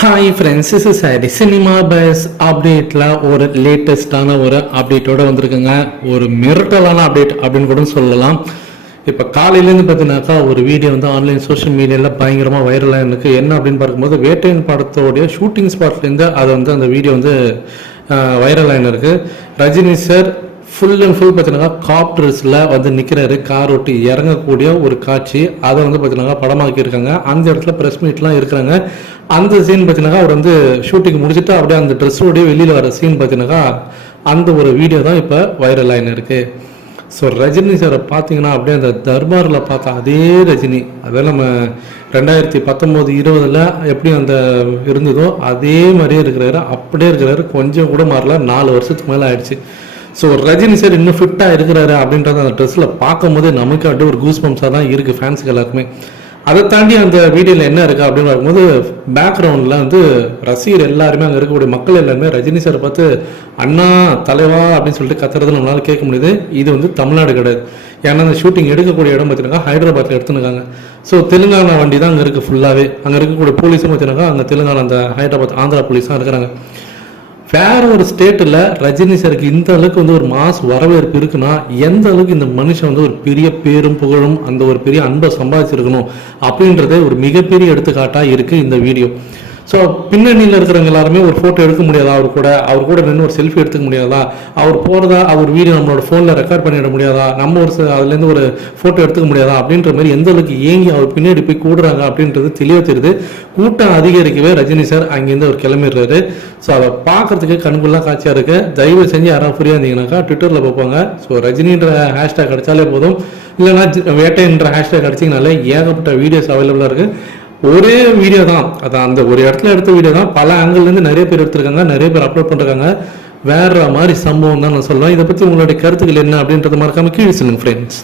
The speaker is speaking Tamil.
Hi friends is sorry cinema buzz அப்டேட்டில் ஒரு லேட்டஸ்டான ஒரு அப்டேட்டோட வந்திருக்குங்க. ஒரு மிரட்டலான அப்டேட் அப்படின்னு கூட சொல்லலாம். இப்போ காலையிலேருந்து பார்த்தீங்கன்னாக்கா ஒரு வீடியோ வந்து ஆன்லைன் சோஷியல் மீடியாவில் பயங்கரமாக வைரலாக இருக்குது என்ன அப்படின்னு பார்க்கும்போது வேட்டையன் படத்தோடைய ஷூட்டிங் ஸ்பாட்லேருந்து அது வந்து அந்த வீடியோ வந்து வைரலாக இருக்குது Rajini sir full and full பார்த்தீங்கன்னா காப்டர்ஸில் வந்து நிற்கிறாரு கார் ஓட்டி இறங்கக்கூடிய ஒரு காட்சி. அதை வந்து பார்த்தீங்கன்னா படமாக்கியிருக்காங்க. அந்த இடத்துல ப்ரெஸ் மீட்லாம் இருக்கிறாங்க. அந்த சீன் பார்த்தீங்கன்னா அவர் வந்து ஷூட்டிங் முடிச்சுட்டு அப்படியே அந்த ட்ரெஸ்ஸோடய வெளியில் வர சீன் பார்த்தீங்கன்னா அந்த ஒரு வீடியோ தான் இப்போ வைரல் ஆகினு இருக்கு. ஸோ ரஜினி சாரை பார்த்தீங்கன்னா அப்படியே அந்த தர்பாரில் பார்த்த அதே ரஜினி. அதே நம்ம ரெண்டாயிரத்தி பத்தொம்போது இருபதில் எப்படி அந்த இருந்ததோ அதே மாதிரியே இருக்கிறாரு. அப்படியே இருக்கிறாரு. கொஞ்சம் கூட மாறல. நாலு வருஷத்துக்கு மேலே ஆயிடுச்சு. ஸோ ரஜினி சார் இன்னும் ஃபிட்டாக இருக்கிறாரு அப்படின்றத அந்த ட்ரெஸ்ஸில் பார்க்கும்போது நமக்கு அப்படியே ஒரு கூஸ் பம்ஸாக தான் இருக்குது ஃபேன்ஸுக்கு எல்லாருக்குமே. அதை தாண்டி அந்த வீடியோவில் என்ன இருக்குது அப்படின்னு பார்க்கும்போது பேக்ரவுண்டில் வந்து ரசிகர் எல்லாருமே அங்கே இருக்கக்கூடிய மக்கள் எல்லாருமே ரஜினி சாரை பார்த்து அண்ணா தலைவா அப்படின்னு சொல்லிட்டு கத்துறது நம்மளால கேட்க முடியுது. இது வந்து தமிழ்நாடு கிடையாது. ஏன்னா அந்த ஷூட்டிங் எடுக்கக்கூடிய இடம் பார்த்தீங்கன்னா ஹைதராபாத்தில் எடுத்துருக்காங்க. ஸோ தெலுங்கானா வண்டி தான் அங்கே இருக்குது ஃபுல்லாகவே அங்கே இருக்கக்கூடிய போலீஸும் பார்த்தீங்கன்னா அங்கே தெலுங்கானா அந்த ஹைதராபாத் ஆந்திரா போலீஸ் தான் இருக்கிறாங்க. வேற ஒரு ஸ்டேட்டில் ரஜினி சாருக்கு இந்த அளவுக்கு வந்து ஒரு மாஸ் வரவேற்பு இருக்குன்னா எந்த அளவுக்கு இந்த மனுஷன் வந்து ஒரு பெரிய பேரும் புகழும் அந்த ஒரு பெரிய அன்பை சம்பாதிச்சிருக்கணும் அப்படின்றதே ஒரு மிகப்பெரிய எடுத்துக்காட்டாக இருக்குது இந்த வீடியோ ஸோ பின்னணியில் இருக்கிறவங்க எல்லாருமே ஒரு ஃபோட்டோ எடுக்க முடியாதா? அவர் கூட அவர் கூட நின்று ஒரு செல்ஃபி எடுத்துக்க முடியாதா? அவர் போகிறதா அவர் வீடியோ நம்மளோட ஃபோனில் ரெக்கார்ட் பண்ணிட முடியாதா? நம்ம ஒரு அதுலேருந்து ஒரு ஃபோட்டோ எடுத்துக்க முடியாதா? அப்படின்ற மாதிரி எந்த அளவுக்கு ஏங்கி அவர் பின்னாடி போய் கூடுறாங்க அப்படின்றது தெளிவாக தெரியுது. கூட்டம் அதிகரிக்கவே ரஜினி சார் அங்கேருந்து அவர் கிளம்பிடுறாரு. ஸோ அதை பார்க்குறதுக்கு கண்குள்ளா காட்சியாக இருக்கு. தயவு செஞ்சு யாராவது ஃப்ரீயாக இருந்தீங்கன்னாக்கா ட்விட்டரில் பார்ப்பாங்க ஸோ ரஜினின்ற ஹேஷ்டேக் கிடைச்சாலே போதும். இல்லைன்னா வேட்டைன்ற ஹேஷ்டேக் அடிச்சிங்கனாலே ஏகப்பட்ட வீடியோஸ் அவைலபிளாக இருக்குது ஒரே வீடியோ தான். அதான் அந்த ஒரு இடத்துல எடுத்த வீடியோ தான். பல ஆங்கிள்லேருந்து நிறைய பேர் எடுத்திருக்காங்க நிறைய பேர் அப்லோட் பண்ணுறாங்க வேற மாதிரி சம்பவம் தான் நான் சொல்லுவேன் இதை பற்றி உங்களுடைய கருத்துக்கள் என்ன அப்படின்றத மறக்காம கீழே சொல்லுங்கள் ஃப்ரெண்ட்ஸ்